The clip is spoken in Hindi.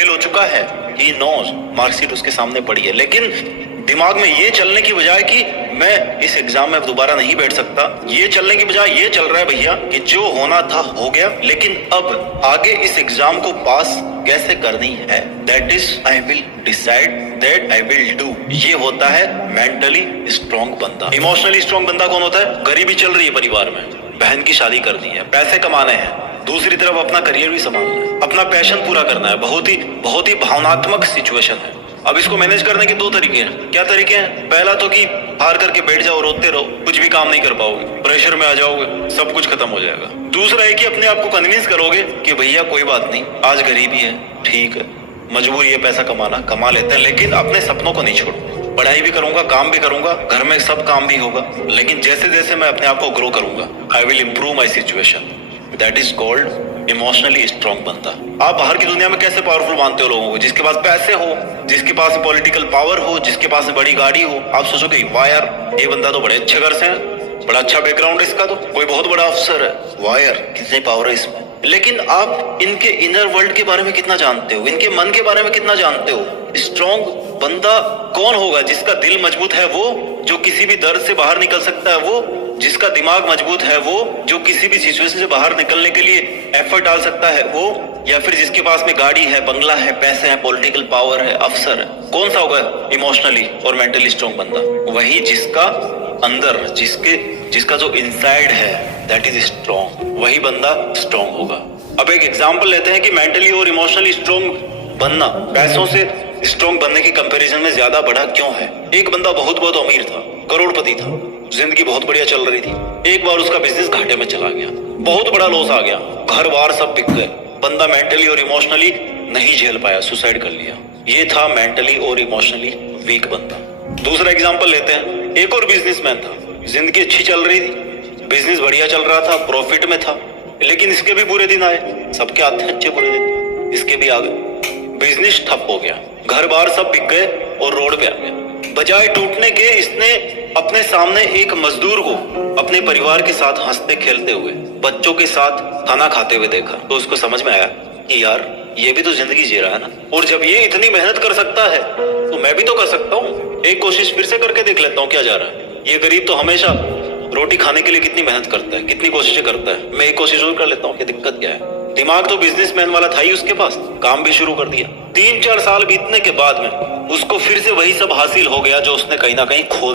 फेल हो चुका है, ही नोज, मार्कशीट उसके सामने पड़ी है, लेकिन दिमाग में ये चलने की बजाय कि मैं इस एग्जाम में दोबारा नहीं बैठ सकता, ये चलने की बजाय ये चल रहा है भैया कि जो होना था हो गया, लेकिन अब आगे इस एग्जाम को पास कैसे करनी है, that is I will decide, that I will do. ये होता है मेंटली स्ट्रॉन्ग बंदा। इमोशनली स्ट्रॉन्ग बंदा कौन होता है? गरीबी चल रही है परिवार में, बहन की शादी करनी है, पैसे कमाने हैं, दूसरी तरफ अपना करियर भी संभालना है, अपना पैशन पूरा करना है, बहुत ही भावनात्मक सिचुएशन है। अब इसको मैनेज करने के दो तरीके हैं। क्या तरीके हैं? पहला तो कि हार करके बैठ जाओ, रोते रहो, कुछ भी काम नहीं कर पाओगे, प्रेशर में आ जाओगे, सब कुछ खत्म हो जाएगा। दूसरा है कि अपने आप को कन्विंस करोगे कि भैया कोई बात नहीं, आज गरीबी है, ठीक है, मजबूरी है, पैसा कमा लेते हैं, लेकिन अपने सपनों को नहीं छोड़ो। पढ़ाई भी करूंगा, काम भी करूंगा, घर में सब काम भी होगा, लेकिन जैसे जैसे मैं अपने आप को ग्रो करूंगा, I will improve my situation. That is called emotionally strong बंदा। आप बाहर की दुनिया में कैसे पावरफुल मानते हो लोगों को? जिसके पास पैसे हो, जिसके पास पॉलिटिकल पावर हो, जिसके पास बड़ी गाड़ी हो। आप सोचोगे वाह यार, ये बंदा तो बड़े अच्छे घर से है, बड़ा अच्छा बैकग्राउंड है इसका, तो कोई बहुत बड़ा अफसर है, वाह यार कितनी पावर है इसमें। लेकिन आप इनके इनर वर्ल्ड के बारे में कितना जानते हो, इनके मन के बारे में कितना जानते हो? स्ट्रॉन्ग बंदा कौन होगा? जिसका दिल मजबूत है वो, जो किसी भी दर्द से बाहर निकल सकता है वो, जिसका दिमाग मजबूत है वो, जो किसी भी सिचुएशन से बाहर निकलने के लिए एफर्ट डाल सकता है वो, या फिर जिसके पास में गाड़ी है, बंगला है, पैसे हैं, पॉलिटिकल पावर है, अफसर है? कौन सा होगा इमोशनली और मेंटली स्ट्रॉन्ग बंदा? वही जिसका अंदर, जिसका जो इनसाइड है दैट इज स्ट्रॉन्ग, वही बंदा स्ट्रॉन्ग होगा। अब एक एग्जांपल लेते हैं कि मेंटली और इमोशनली स्ट्रॉन्ग बनना पैसों से स्ट्रॉन्ग बनने की कंपैरिजन में ज्यादा बढ़ा क्यों है? एक बंदा बहुत अमीर था, करोड़पति था, जिंदगी बहुत बढ़िया चल रही थी, एक बार उसका बिजनेस घाटे में चला गया, बहुत बड़ा लॉस आ गया, घर बार सब बिक गए, बंदा मेंटली और इमोशनली नहीं झेल पाया, सुसाइड कर लिया। ये था मेंटली और इमोशनली वीक बंदा। दूसरा एग्जांपल लेते हैं, एक और बिजनेसमैन था, जिंदगी अच्छी चल रही थी, बिजनेस बढ़िया चल रहा था, प्रॉफिट में था, लेकिन इसके भी बुरे दिन आए। सबके आते हैं अच्छे बुरे दिन, इसके भी आ गए। बिजनेस ठप हो गया, घर बार सब बिक गए और रोड पे आ गया। बजाय टूटने के इसने अपने सामने एक मजदूर को अपने परिवार के साथ हंसते खेलते हुए, बच्चों के साथ खाना खाते हुए देखा, तो उसको समझ में आया कि यार ये भी तो जिंदगी जी रहा है ना, और जब ये इतनी मेहनत कर सकता है तो मैं भी तो कर सकता हूँ। एक कोशिश फिर से करके देख लेता हूँ क्या जा रहा है। ये गरीब तो हमेशा रोटी खाने के लिए कितनी मेहनत करता है, कितनी कोशिशें करता है, मैं एक कोशिश और कर लेता हूँ कि दिक्कत क्या है। दिमाग तो बिजनेसमैन वाला था ही उसके पास, काम भी शुरू कर दिया। 3-4 साल बीतने के बाद में उसको फिर से वही सब हासिल हो गया जो उसने कहीं ना कहीं खो